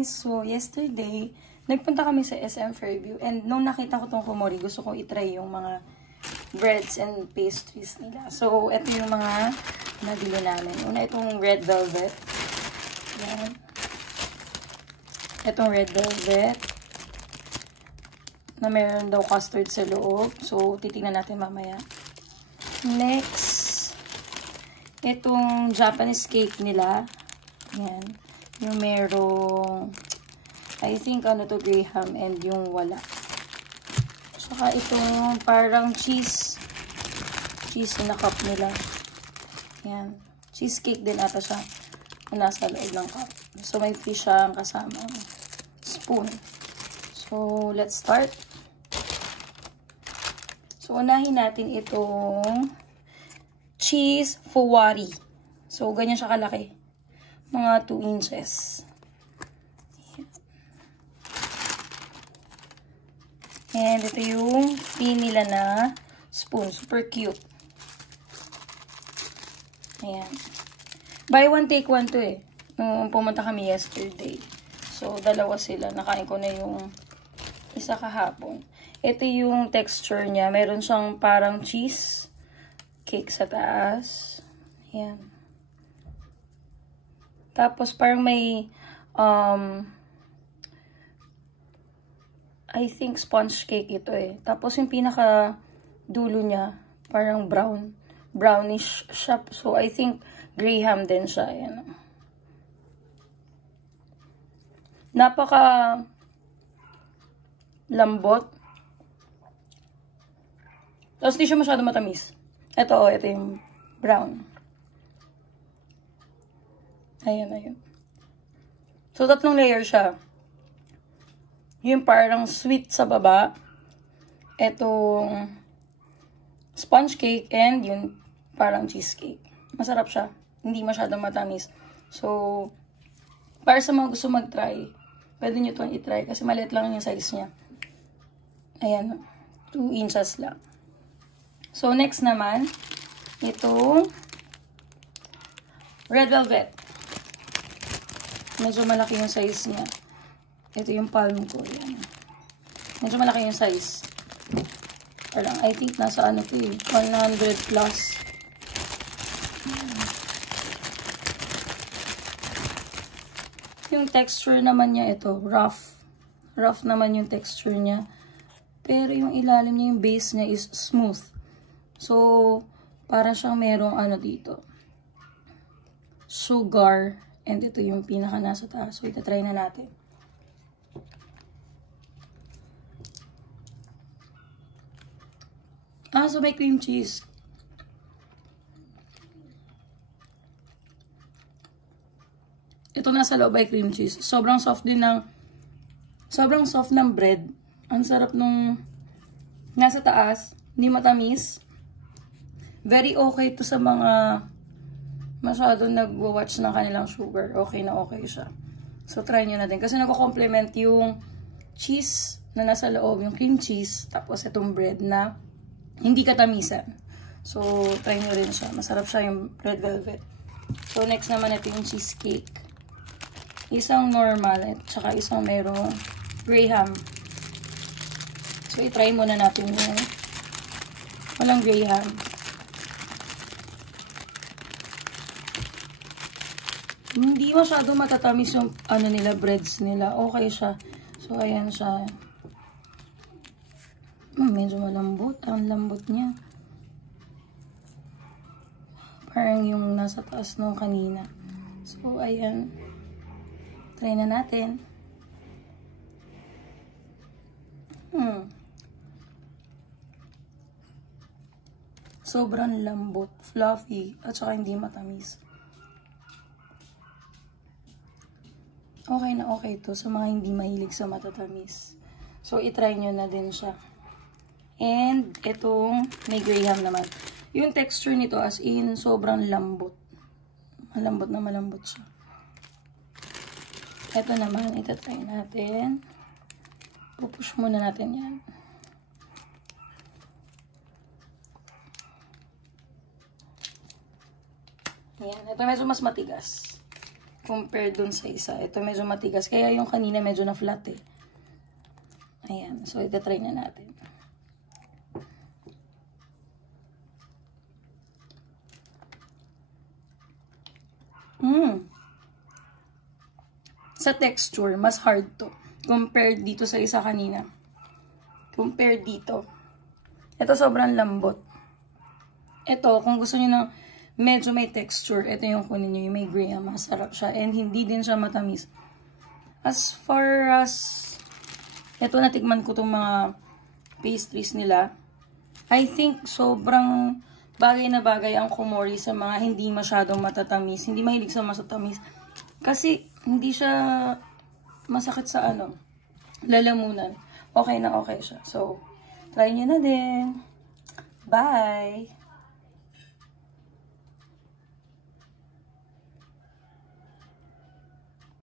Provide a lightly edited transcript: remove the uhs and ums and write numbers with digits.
guys! So, yesterday, nagpunta kami sa SM Fairview and nung nakita ko tong Kumori, gusto kong itry yung mga breads and pastries nila. So, ito yung mga nabili namin. Una, itong red velvet. Yan. Itong red velvet na meron daw custard sa loob. So, titingnan natin mamaya. Next, itong Japanese cake nila. Yan. Yung merong, I think, ano to, Graham, and yung wala. Saka itong parang cheese na cup nila. Yan. Cheesecake din ata siya na nasa loob ng cup. So, may fish siyang kasama. Spoon. So, let's start. So, unahin natin itong cheese fuwari. So, ganyan siya kalaki. Mga 2 inches. And ito yung pin nila na spoon. Super cute. Ayan. Buy one, take one to eh. Nung pumunta kami yesterday. So, dalawa sila. Nakain ko na yung isa kahapon. Ito yung texture niya. Meron siyang parang cheese cake sa taas. Ayan. Tapos, parang may, I think, sponge cake ito eh. Tapos, yung pinaka dulo niya, parang brownish siya. So, I think, Graham din siya. Ayan. Napaka lambot. Tapos, di siya masyado matamis. Ito, oh, ito yung brown. Ayan, ayan. So, 3 layer siya. Yung parang sweet sa baba. Itong sponge cake and yung parang cheesecake. Masarap siya. Hindi masyadong matamis. So, para sa mga gusto mag-try, pwede nyo itong i-try kasi maliit lang yung size niya. Ayan. 2 inches lang. So, next naman, itong red velvet. Medyo malaki yung size niya. Ito yung palm ko. Yan. Medyo malaki yung size. Parang, I think, nasa ano to eh. 100 plus. Yung texture naman niya, ito, rough. Rough naman yung texture niya. Pero yung ilalim niya, yung base niya is smooth. So, para siyang merong ano dito. Sugar. And ito yung pinaka nasa taas. So, itatry na natin. So may cream cheese. Ito nasa loob ay cream cheese. Sobrang soft ng bread. Ang sarap nung nasa taas. Hindi matamis. Very okay to sa mga masyadong nag-watch ng kanilang sugar. Okay na okay siya. So, try nyo na din. Kasi nagko-complement yung cheese na nasa loob, yung cream cheese, tapos itong bread na hindi katamisan. So, try nyo rin siya. Masarap siya yung red velvet. So, next naman ito yung cheesecake. Isang normal at saka isang merong Graham. So, itry muna natin yung walang Graham. Hindi masyado matatamis yung ano nila, breads nila. Okay siya. So, ayan siya. Medyo malambot. Ang lambot niya. Parang yung nasa taas nung kanina. So, ayan. Try na natin. Sobrang lambot. Fluffy. At saka hindi matamis. Okay na okay to sa mga hindi mahilig sa matatamis. So, itry nyo na din siya. And, itong may Graham naman. Yung texture nito as in, sobrang lambot. Malambot na malambot siya. Ito naman, itatry natin. Pupush muna natin yan. Ayan, ito medyo mas matigas. Compare dun sa isa. Ito medyo matigas. Kaya yung kanina medyo na flat eh. Ayan. So, ito-try na natin. Sa texture, mas hard to. Compared dito sa isa kanina. Compared dito. Ito sobrang lambot. Ito, kung gusto niyo ng medyo may texture, ito yung kunin niyo, yung may graham. Masarap siya. And hindi din siya matamis. As far as ito, natikman ko itong mga pastries nila. I think sobrang bagay na bagay ang Kumori sa mga hindi masyadong matatamis. Hindi mahilig sa matatamis. Kasi hindi siya masakit sa lalamunan. Okay na okay siya. So, try nyo na din. Bye!